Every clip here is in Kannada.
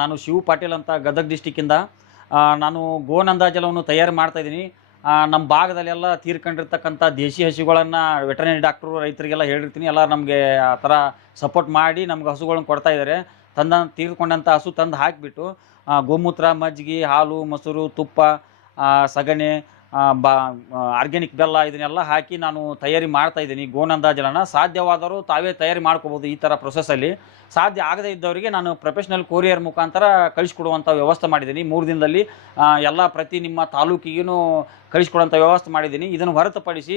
ನಾನು ಶಿವ್ ಪಾಟೀಲ್ ಅಂತ ಗದಗ ಡಿಸ್ಟಿಕ್ಕಿಂದ ನಾನು ಗೋನಂದ ಜಲವನ್ನು ತಯಾರು ಮಾಡ್ತಾಯಿದ್ದೀನಿ. ನಮ್ಮ ಭಾಗದಲ್ಲೆಲ್ಲ ತೀರ್ಕೊಂಡಿರ್ತಕ್ಕಂಥ ದೇಶಿ ಹಸುಗಳನ್ನು ವೆಟರ್ನರಿ ಡಾಕ್ಟ್ರು ರೈತರಿಗೆಲ್ಲ ಹೇಳಿರ್ತೀನಿ. ಎಲ್ಲ ನಮಗೆ ಆ ಥರ ಸಪೋರ್ಟ್ ಮಾಡಿ ನಮ್ಗೆ ಹಸುಗಳನ್ನ ಕೊಡ್ತಾ ಇದ್ದಾರೆ. ತೀರ್ಕೊಂಡಂಥ ಹಸು ತಂದು ಹಾಕಿಬಿಟ್ಟು ಗೋಮೂತ್ರ, ಮಜ್ಜಿಗೆ, ಹಾಲು, ಮೊಸರು, ತುಪ್ಪ, ಸಗಣಿ, ಆರ್ಗ್ಯಾನಿಕ್ ಬೆಲ್ಲ ಇದನ್ನೆಲ್ಲ ಹಾಕಿ ನಾನು ತಯಾರಿ ಮಾಡ್ತಾಯಿದ್ದೀನಿ ಗೋನಂದ ಜಲನ. ಸಾಧ್ಯವಾದರೂ ತಾವೇ ತಯಾರಿ ಮಾಡ್ಕೋಬೋದು. ಈ ಥರ ಪ್ರೊಸೆಸ್ಸಲ್ಲಿ ಸಾಧ್ಯ ಆಗದೇ ಇದ್ದವರಿಗೆ ನಾನು ಪ್ರೊಫೆಷ್ನಲ್ ಕೊರಿಯರ್ ಮುಖಾಂತರ ಕಳಿಸ್ಕೊಡುವಂಥ ವ್ಯವಸ್ಥೆ ಮಾಡಿದ್ದೀನಿ. 3 ದಿನದಲ್ಲಿ ಎಲ್ಲ ಪ್ರತಿ ನಿಮ್ಮ ತಾಲೂಕಿಗೂ ಕಳಿಸ್ಕೊಡುವಂಥ ವ್ಯವಸ್ಥೆ ಮಾಡಿದ್ದೀನಿ. ಇದನ್ನು ಹೊರತುಪಡಿಸಿ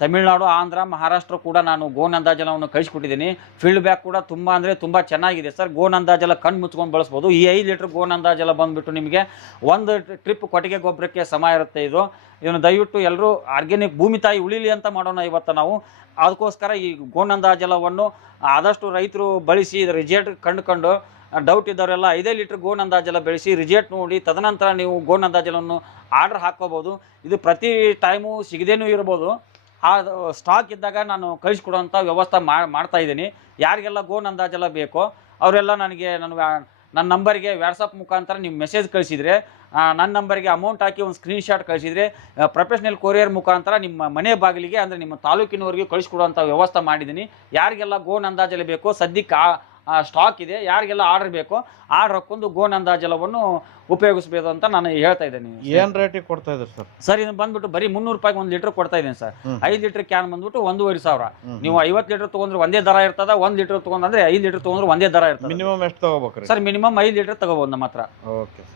ತಮಿಳುನಾಡು, ಆಂಧ್ರ, ಮಹಾರಾಷ್ಟ್ರ ಕೂಡ ನಾನು ಗೋನಂದ ಜಲವನ್ನು ಕಳಿಸ್ಕೊಟ್ಟಿದ್ದೀನಿ. ಫೀಡ್ಬ್ಯಾಕ್ ಕೂಡ ತುಂಬ ಅಂದರೆ ತುಂಬ ಚೆನ್ನಾಗಿದೆ ಸರ್. ಗೋನಂದ ಜಲ ಕಣ್ಣು ಮುಚ್ಕೊಂಡು ಬಳಸ್ಬೋದು. ಈ 5 ಲೀಟ್ರ್ ಗೋನಂದ ಜಲ ಬಂದುಬಿಟ್ಟು ನಿಮಗೆ ಒಂದು ಟ್ರಿಪ್ ಕೊಟ್ಟಿಗೆ ಗೊಬ್ಬರಕ್ಕೆ ಸಮ ಇರುತ್ತೆ. ಇದನ್ನು ದಯವಿಟ್ಟು ಎಲ್ಲರೂ ಆರ್ಗ್ಯಾನಿಕ್ ಭೂಮಿ ತಾಯಿ ಉಳಿಲಿ ಅಂತ ಮಾಡೋಣ ಇವತ್ತು ನಾವು. ಅದಕ್ಕೋಸ್ಕರ ಈ ಗೋನಂದ ಜಲವನ್ನು ಆದಷ್ಟು ರೈತರು ಬಳಸಿ ರಿಸಲ್ಟ್ ಕಂಡುಕೊಂಡು ಡೌಟ್ ಇದ್ದವರೆಲ್ಲ 5 ಲೀಟ್ರ್ ಗೋನಂದ ಜಲ ಬೆಳೆಸಿ ರಿಸಲ್ಟ್ ನೋಡಿ ತದನಂತರ ನೀವು ಗೋನಂದ ಜಲವನ್ನು ಆರ್ಡರ್ ಹಾಕ್ಕೋಬೋದು. ಇದು ಪ್ರತಿ ಟೈಮು ಸಿಗದೇನೂ ಇರ್ಬೋದು. ಆ ಸ್ಟಾಕ್ ಇದ್ದಾಗ ನಾನು ಕಳಿಸ್ಕೊಡುವಂಥ ವ್ಯವಸ್ಥೆ ಮಾಡ್ತಾಯಿದ್ದೀನಿ. ಯಾರಿಗೆಲ್ಲ ಗೋನಂದ ಜಲ ಬೇಕೋ ಅವರೆಲ್ಲ ನನ್ನ ನಂಬರಿಗೆ ವಾಟ್ಸಪ್ ಮುಖಾಂತರ ನೀವು ಮೆಸೇಜ್ ಕಳಿಸಿದರೆ, ನನ್ನ ನಂಬರಿಗೆ ಅಮೌಂಟ್ ಹಾಕಿ ಒಂದು ಸ್ಕ್ರೀನ್ಶಾಟ್ ಕಳಿಸಿದರೆ ಪ್ರೊಫೆಷ್ನಲ್ ಕೊರಿಯರ್ ಮುಖಾಂತರ ನಿಮ್ಮ ಮನೆ ಬಾಗಿಲಿಗೆ ಅಂದರೆ ನಿಮ್ಮ ತಾಲೂಕಿನವರೆಗೆ ಕಳಿಸ್ಕೊಡುವಂಥ ವ್ಯವಸ್ಥೆ ಮಾಡಿದ್ದೀನಿ. ಯಾರಿಗೆಲ್ಲ ಗೋನಂದ ಜಲ ಬೇಕೋ ಸದ್ಯಕ್ಕೆ ಸ್ಟಾಕ್ ಇದೆ. ಯಾರಿಗೆಲ್ಲ ಆರ್ಡರ್ ಬೇಕೋ ಆರ್ಡರ್ ಹಾಕೊಂಡು ಗೋನಂದ ಜಲವನ್ನು ಉಪಯೋಗಿಸಬೇಕು ಅಂತ ನಾನು ಹೇಳ್ತಾ ಇದ್ದೀನಿ. ಏನು ರೇಟಿಗೆ ಕೊಡ್ತಾ ಇದ್ದೀರಿ ಸರ್? ಸರ್ ಇದು ಬಂದ್ಬಿಟ್ಟು ಬರೀ 300 ರೂಪಾಯಿಗೆ 1 ಲೀಟರ್ ಕೊಡ್ತಾ ಇದ್ದೀನಿ ಸರ್. 5 ಲೀಟರ್ ಕ್ಯಾನ್ ಬಂದ್ಬಿಟ್ಟು 1,500. ನೀವು 50 ಲೀಟರ್ ತೊಗೊಂಡ್ರೆ ಒಂದೇ ದರ ಇರ್ತದ. 1 ಲೀಟರ್ ತೊಗೊಂಡ್ರೆ 5 ಲೀಟರ್ ತೊಗೊಂಡ್ರೆ ಒಂದೇ ದರ ಇರ್ತದೆ. ಮಿನಿಮಮ್ ಎಷ್ಟು ತಗೋಬೇಕ್ರಿ ಸರ್? ಮಿನಿಮಮ್ 5 ಲೀಟರ್ ತಗೋಬೋದು ನಮ್ಮ ಹತ್ರ. Okay sir.